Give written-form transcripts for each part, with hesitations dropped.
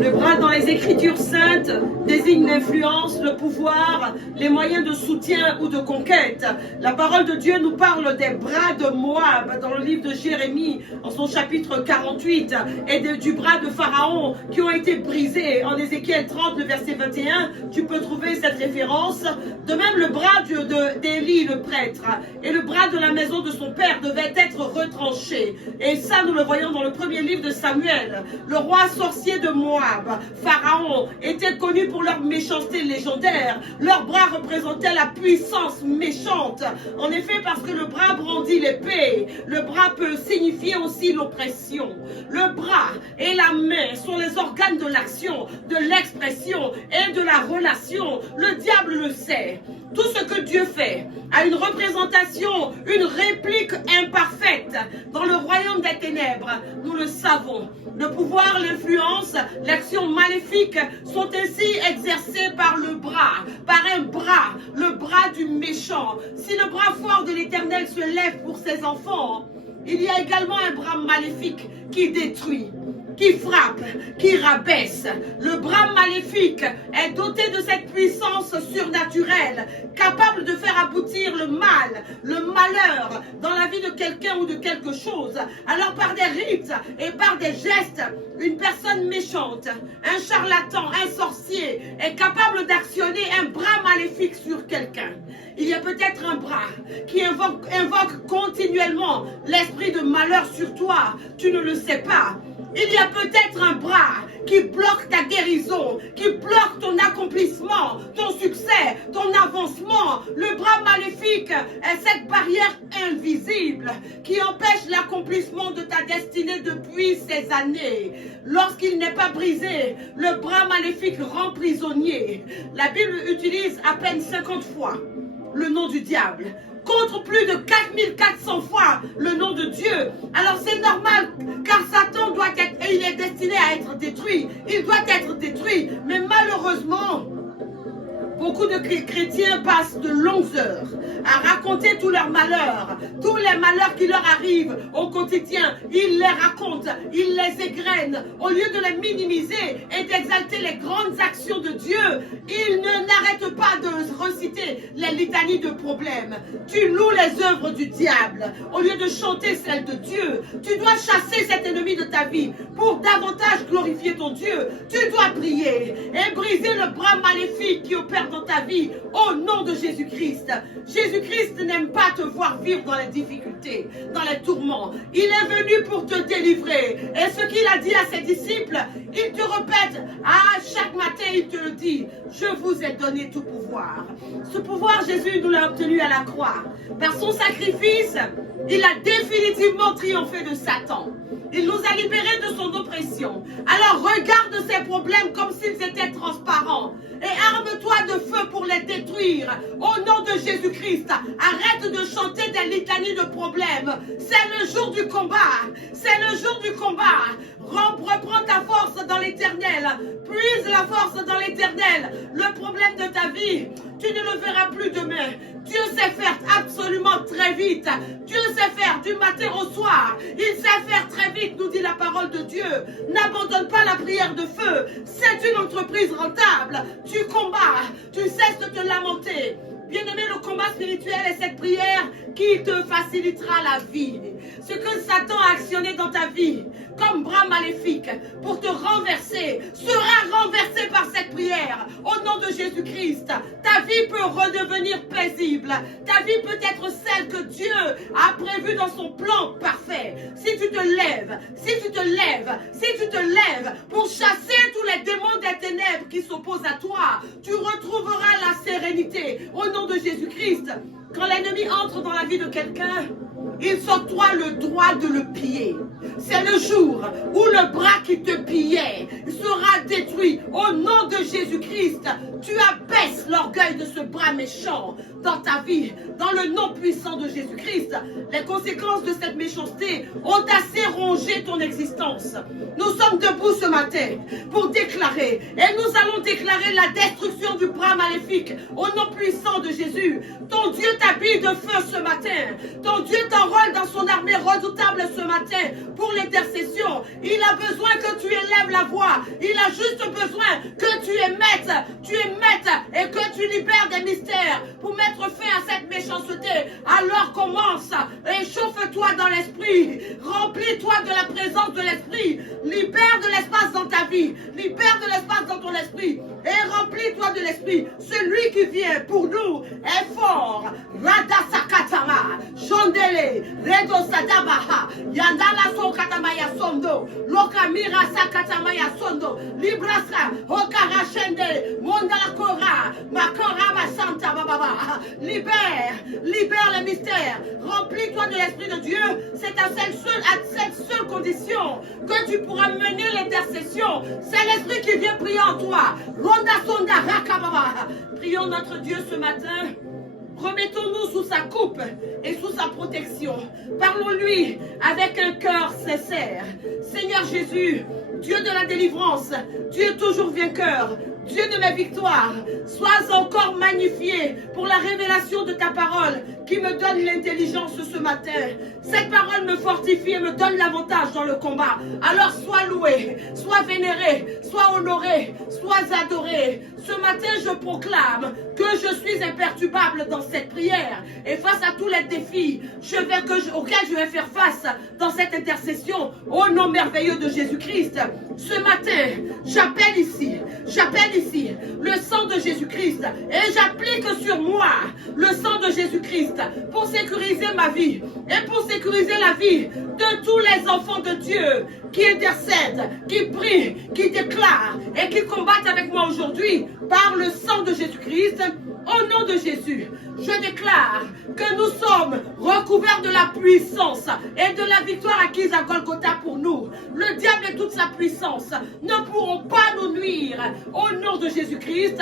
Le bras dans les Écritures saintes désigne l'influence, le pouvoir, les moyens de soutien ou de conquête. La parole de Dieu nous parle des bras de Moab dans le livre de Jérémie, en son chapitre 48, et du bras de Pharaon qui ont été brisés. En Ézéchiel 30, le verset 21, tu peux trouver cette référence. De même, le bras d'Élie, le prêtre, et le bras de la maison de son père devaient être retranchés. Et ça, nous le voyons dans le premier livre de Samuel. Le roi sorcier de Moab, Pharaon, était connu pour leur méchanceté légendaire. Leurs bras représentaient la puissance méchante. En effet, parce que le bras brandit l'épée, le bras peut signifier aussi l'oppression. Le bras et la main sont les organes de l'action, de l'expression et de la relation. Le diable le sait. Tout ce que Dieu fait a une représentation, une réplique imparfaite dans le royaume des ténèbres. Nous le savons. Le pouvoir, l'influence, l'action maléfique sont ainsi exercées par le bras, le bras du méchant. Si le bras fort de l'Éternel se lève pour ses enfants, il y a également un bras maléfique qui détruit, qui frappe, qui rabaisse. Le bras maléfique est doté de cette puissance surnaturelle, capable de faire aboutir le mal, le malheur dans la vie de quelqu'un ou de quelque chose. Alors par des rites et par des gestes, une personne méchante, un charlatan, un sorcier est capable d'actionner un bras maléfique sur quelqu'un. Il y a peut-être un bras qui invoque continuellement l'esprit de malheur sur toi. Tu ne le sais pas. Il y a peut-être un bras qui bloque ta guérison, qui bloque ton accomplissement, ton succès, ton avancement. Le bras maléfique est cette barrière invisible qui empêche l'accomplissement de ta destinée depuis ces années. Lorsqu'il n'est pas brisé, le bras maléfique rend prisonnier. La Bible utilise à peine 50 fois le nom du diable, contre plus de 4400 fois le nom de Dieu. Alors c'est normal, car Satan doit être, et il est destiné à être détruit. Il doit être détruit. Mais malheureusement, beaucoup de chrétiens passent de longues heures à raconter tous leurs malheurs, tous les malheurs qui leur arrivent au quotidien. Ils les racontent, ils les égrènent. Au lieu de les minimiser et d'exalter les grandes actions de Dieu, ils n'arrêtent pas de reciter les litanies de problèmes. Tu loues les œuvres du diable au lieu de chanter celles de Dieu. Tu dois chasser cet ennemi de ta vie pour davantage glorifier ton Dieu. Tu dois prier et briser le bras maléfique qui opère dans ta vie au nom de Jésus-Christ. Jésus-Christ n'aime pas te voir vivre dans les difficultés, dans les tourments. Il est venu pour te délivrer. Et ce qu'il a dit à ses disciples, il te répète, chaque matin il te le dit, je vous ai donné tout pouvoir. Ce pouvoir, Jésus nous l'a obtenu à la croix. Par son sacrifice, il a définitivement triomphé de Satan. Il nous a libérés de son oppression. Alors regarde ces problèmes comme s'ils étaient transparents. Et arme-toi de feu pour les détruire. Au nom de Jésus-Christ, arrête de chanter des litanies de problèmes. C'est le jour du combat. C'est le jour du combat. Reprends ta force dans l'Éternel. Puise la force dans l'Éternel. Le problème de ta vie, tu ne le verras plus demain. Dieu sait faire absolument très vite. Dieu sait faire du matin au soir. Il sait faire très vite, nous dit la parole de Dieu. N'abandonne pas la prière de feu. C'est une entreprise rentable. Tu combats. Tu cesses de te lamenter. Bien-aimé, le combat spirituel est cette prière qui te facilitera la vie. Ce que Satan a actionné dans ta vie comme bras maléfique pour te renverser sera renversé par cette prière. Au nom de Jésus-Christ, ta vie peut redevenir paisible. Ta vie peut être celle que Dieu a prévue dans son plan parfait. Si tu te lèves, pour chasser tous les démons des ténèbres qui s'opposent à toi, tu retrouveras la sérénité. Au nom de Jésus-Christ, quand l'ennemi entre dans la vie de quelqu'un, il s'octroie le droit de le piller. C'est le jour où le bras qui te pillait sera détruit. Au nom de Jésus-Christ, tu abaisses Baisse l'orgueil de ce bras méchant dans ta vie, dans le nom puissant de Jésus-Christ. Les conséquences de cette méchanceté ont assez rongé ton existence. Nous sommes debout ce matin pour déclarer, et nous allons déclarer la destruction du bras maléfique au nom puissant de Jésus. Ton Dieu t'habille de feu ce matin. Ton Dieu t'enrôle dans son armée redoutable ce matin pour l'intercession. Il a besoin que tu élèves la voix. Il a juste besoin que tu émettes et que tu libères des mystères pour mettre fin à cette méchanceté. Alors commence, échauffe-toi dans l'esprit, remplis-toi de la présence de l'esprit, libère de l'espace dans ta vie, libère de l'espace dans ton esprit et remplis-toi de l'esprit. Celui qui vient pour nous est fort. Radasakatama, Chandele, Redo Sadabaha, Yandala Sokatamaya Sondo, Lokamira Sakatamaya Sondo, Librasa, Okara Shende, Mondala Kora, Makora Santa Baba. Libère les mystères, remplis-toi de l'Esprit de Dieu. C'est à cette seule condition que tu pourras mener l'intercession. C'est l'Esprit qui vient prier en toi. Ronda Sonda Rakababa. Prions notre Dieu ce matin. Remettons-nous sous sa coupe et sous sa protection. Parlons-lui avec un cœur sincère. Seigneur Jésus, Dieu de la délivrance, Dieu toujours vainqueur, Dieu de la victoire, sois encore magnifié pour la révélation de ta parole qui me donne l'intelligence ce matin. Cette parole me fortifie et me donne l'avantage dans le combat. Alors sois loué, sois vénéré, sois honoré, sois adoré. Ce matin, je proclame que je suis imperturbable dans cette prière. Et face à tous les défis auxquels je vais faire face dans cette intercession, au nom merveilleux de Jésus-Christ, ce matin, j'appelle ici le sang de Jésus-Christ et j'applique sur moi le sang de Jésus-Christ pour sécuriser ma vie et pour sécuriser la vie de tous les enfants de Dieu qui intercèdent, qui prient, qui déclarent et qui combattent avec moi aujourd'hui par le sang de Jésus-Christ. Au nom de Jésus, je déclare que nous sommes recouverts de la puissance et de la victoire acquise à Golgotha pour nous. Le diable et toute sa puissance ne pourront pas nous nuire. Au nom de Jésus-Christ,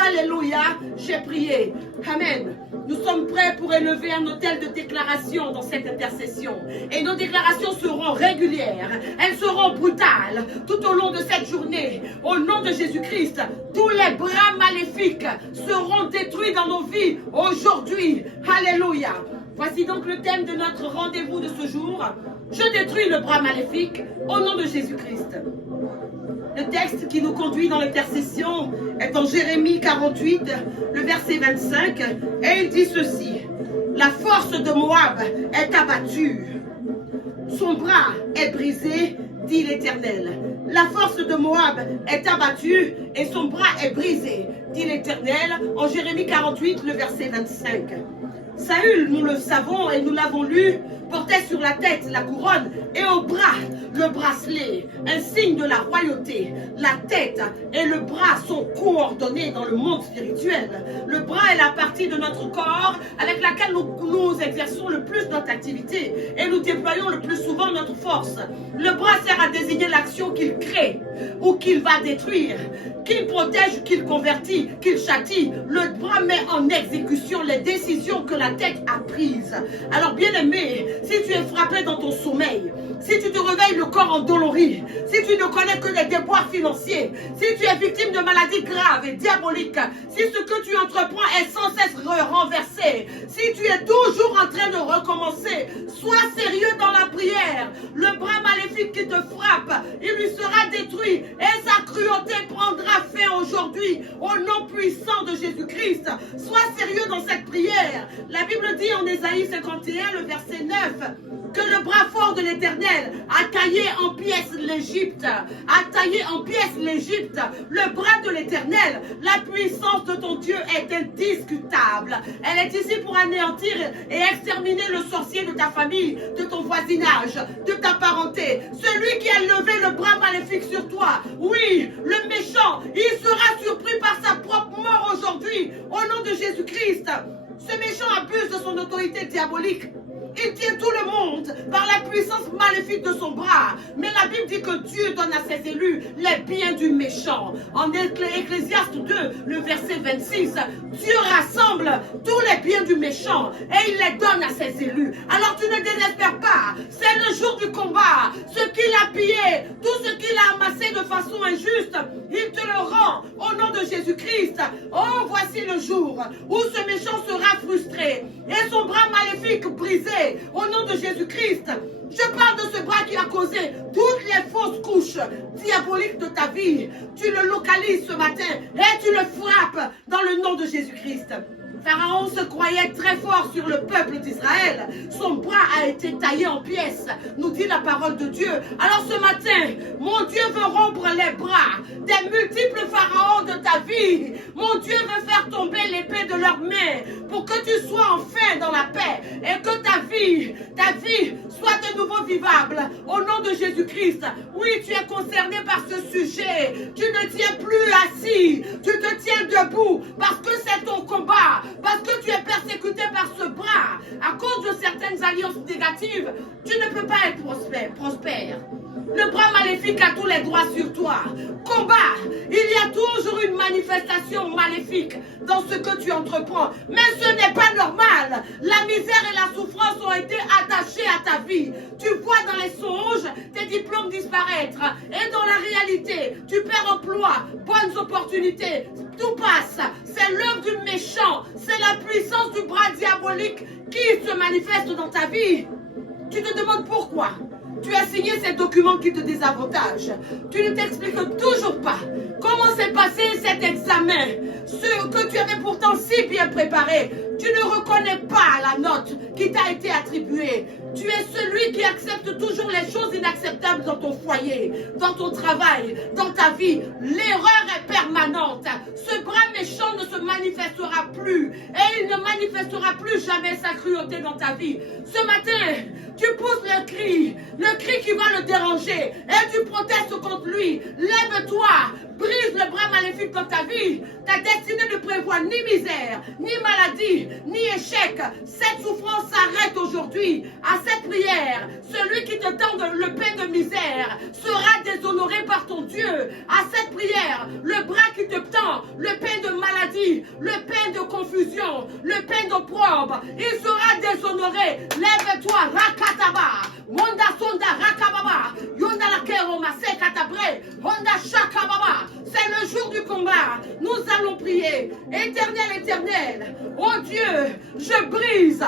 alléluia, j'ai prié. Amen. Nous sommes prêts pour élever un autel de déclaration dans cette intercession. Et nos déclarations seront régulières. Elles seront brutales tout au long de cette journée. Au nom de Jésus-Christ, tous les bras maléfiques seront détruits dans nos vies aujourd'hui. Alléluia. Voici donc le thème de notre rendez-vous de ce jour. Je détruis le bras maléfique au nom de Jésus-Christ. Le texte qui nous conduit dans l'intercession est en Jérémie 48, le verset 25, et il dit ceci: la force de Moab est abattue, son bras est brisé, dit l'Éternel. La force de Moab est abattue et son bras est brisé, dit l'Éternel, en Jérémie 48, le verset 25. Saül, nous le savons et nous l'avons lu, portait sur la tête la couronne et au bras le bracelet, un signe de la royauté. La tête et le bras sont coordonnés dans le monde spirituel. Le bras est la partie de notre corps avec laquelle nous exerçons le plus notre activité et nous déployons le plus souvent notre force. Le bras sert à désigner l'action qu'il crée ou qu'il va détruire, qu'il protège, qu'il convertit, qu'il châtie. Le bras met en exécution les décisions que la tête a prises. Alors bien aimé, si tu es frappé dans ton sommeil, si tu te réveilles le corps endolori, si tu ne connais que les déboires financiers, si tu es victime de maladies graves et diaboliques, si ce que tu entreprends est sans cesse renversé, si tu es toujours en train de recommencer, sois sérieux dans la prière. Le bras maléfique qui te frappe, il lui sera détruit et sa cruauté prendra fin aujourd'hui au nom puissant de Jésus-Christ. Sois sérieux dans cette prière. La Bible dit en Ésaïe 51, le verset 9, que le bras fort de l'Éternel a taillé en pièces l'Égypte, le bras de l'Éternel, la puissance de ton Dieu est indiscutable. Elle est ici pour anéantir et exterminer le sorcier de ta famille, de ton voisinage, de ta parenté, celui qui a levé le bras maléfique sur toi. Oui, le méchant, il sera surpris par sa propre mort aujourd'hui, au nom de Jésus-Christ. Ce méchant abuse de son autorité diabolique. Il tient tout le monde par la puissance maléfique de son bras. Mais la Bible dit que Dieu donne à ses élus les biens du méchant. En Ecclésiaste 2, le verset 26, Dieu rassemble tous les biens du méchant et il les donne à ses élus. Alors tu ne désespères pas. C'est le jour du combat. Ce qu'il a pillé, tout ce qu'il a amassé de façon injuste, il te le rend au nom de Jésus-Christ. Oh, voici le jour où ce méchant sera frustré et son bras maléfique brisé au nom de Jésus-Christ. Je parle de ce bras qui a causé toutes les fausses couches diaboliques de ta vie. Tu le localises ce matin et tu le frappes dans le nom de Jésus-Christ. Pharaon se croyait très fort sur le peuple d'Israël. Son bras a été taillé en pièces, nous dit la parole de Dieu. Alors ce matin, mon Dieu veut rompre les bras des multiples pharaons de ta vie. Mon Dieu veut faire tomber l'épée de leurs mains pour que tu sois enfin dans la paix et que ta vie soit de nouveau vivable au nom de Jésus-Christ. Oui, tu es concerné par ce sujet. Tu ne tiens plus assis, tu te tiens debout parce que c'est ton combat. Parce que tu es persécuté par ce bras, à cause de certaines alliances négatives, tu ne peux pas être prospère. Le bras maléfique a tous les droits sur toi. Combat, il y a toujours une manifestation maléfique dans ce que tu entreprends. Mais ce n'est pas normal. La misère et la souffrance ont été attachées à ta vie. Tu vois dans les songes tes diplômes disparaître. Et dans la réalité, tu perds emploi, bonnes opportunités. Tout passe. C'est l'œuvre du méchant. C'est la puissance du bras diabolique qui se manifeste dans ta vie. Tu te demandes pourquoi. Tu as signé ces documents qui te désavantagent. Tu ne t'expliques toujours pas comment s'est passé cet examen, ce que tu avais pourtant si bien préparé. Tu ne reconnais pas la note qui t'a été attribuée. Tu es celui qui accepte toujours les choses inacceptables dans ton foyer, dans ton travail, dans ta vie. L'erreur est permanente. Ce bras méchant ne se manifestera plus et il ne manifestera plus jamais sa cruauté dans ta vie. Ce matin, tu pousses le cri qui va le déranger et tu protestes contre lui. Lève-toi, brise le bras maléfique dans ta vie. Ta destinée ne prévoit ni misère, ni maladie, ni échec. Cette souffrance s'arrête aujourd'hui. À cette prière, celui qui te tend le pain de misère sera déshonoré par ton Dieu. À cette prière, le bras qui te tend le pain de maladie, le pain de confusion, le pain d'opprobre, il sera déshonoré. Lève-toi, rakataba, monda sonda rakababa, yonda la keroma sekatabre, honda shakababa. C'est le jour du combat. Nous allons prier. Éternel, éternel, oh Dieu, je brise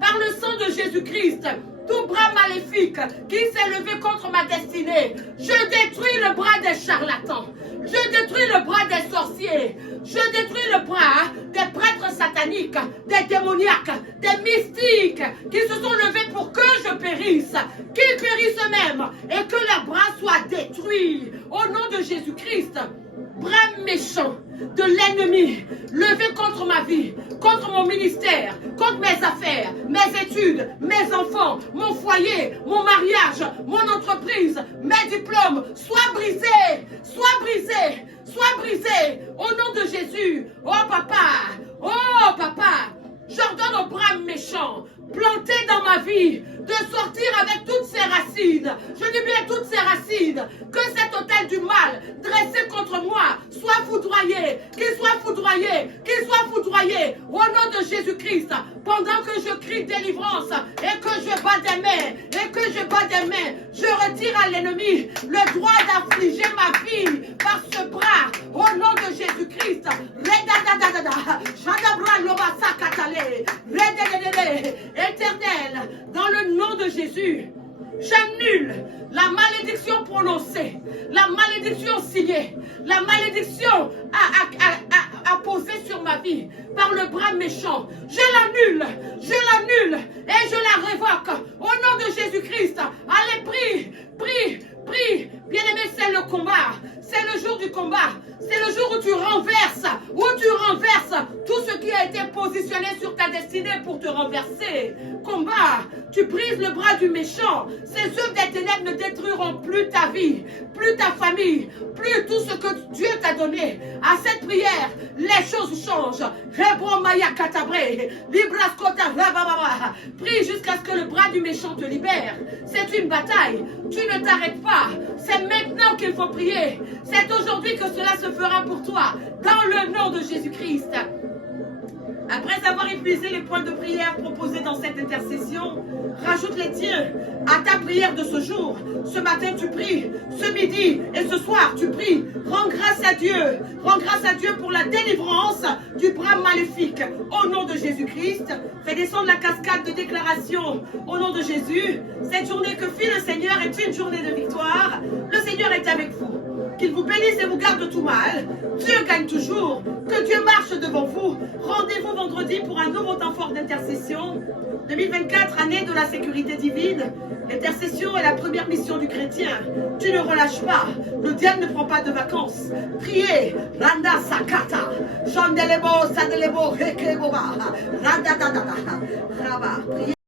par le sang de Jésus-Christ tout bras maléfique qui s'est levé contre ma destinée. Je détruis le bras des charlatans. Je détruis le bras des sorciers. Je détruis le bras des prêtres sataniques, des démoniaques, des mystiques qui se sont levés pour que je périsse. Qu'ils périssent eux-mêmes et que leurs bras soient détruits. Au nom de Jésus-Christ, bras méchant de l'ennemi levé contre ma vie, contre mon ministère, contre mes affaires, mes études, mes enfants, mon foyer, mon mariage, mon entreprise, mes diplômes, sois brisés, sois brisés, sois brisés au nom de Jésus. Oh papa, j'ordonne au bras méchant planté dans ma vie de sortir avec toutes ses racines. Je dis bien toutes ses racines. Que cet autel du mal dressé contre moi soit foudroyé. Qu'il soit foudroyé. Qu'il soit foudroyé. Au nom de Jésus-Christ. Pendant que je crie délivrance et que je bats des mains, je retire à l'ennemi le droit d'affliger ma vie par ce bras. Au nom de Jésus-Christ. Éternel, dans le nom de Jésus, j'annule la malédiction prononcée, la malédiction signée, la malédiction apposée sur ma vie par le bras méchant. Je l'annule et je la révoque au nom de Jésus-Christ. Allez, prie. Bien-aimé, c'est le combat. C'est le jour du combat. C'est le jour où tu renverses tout ce qui a été positionné sur ta destinée. destinés pour te renverser. Combat, tu brises le bras du méchant. Ces œuvres des ténèbres ne détruiront plus ta vie, plus ta famille, plus tout ce que Dieu t'a donné. À cette prière, les choses changent. Prie jusqu'à ce que le bras du méchant te libère. C'est une bataille. Tu ne t'arrêtes pas. C'est maintenant qu'il faut prier. C'est aujourd'hui que cela se fera pour toi. Dans le nom de Jésus-Christ. Après avoir épuisé les points de prière proposés dans cette intercession, rajoute les tiens à ta prière de ce jour. Ce matin, tu pries. Ce midi et ce soir, tu pries. Rends grâce à Dieu. Rends grâce à Dieu pour la délivrance du bras maléfique. Au nom de Jésus-Christ, fais descendre la cascade de déclaration. Au nom de Jésus, cette journée que fit le Seigneur est une journée de victoire. Le Seigneur est avec vous. Qu'il vous bénisse et vous garde de tout mal. Dieu gagne toujours. Que Dieu marche devant vous. Rendez-vous vendredi pour un nouveau temps fort d'intercession. 2024, année de la sécurité divine. L'intercession est la première mission du chrétien. Tu ne relâches pas. Le diable ne prend pas de vacances. Priez. Randa sakata. Chandelebo, sadelebo, rekeleboba. Randa da da da. Raba. Priez.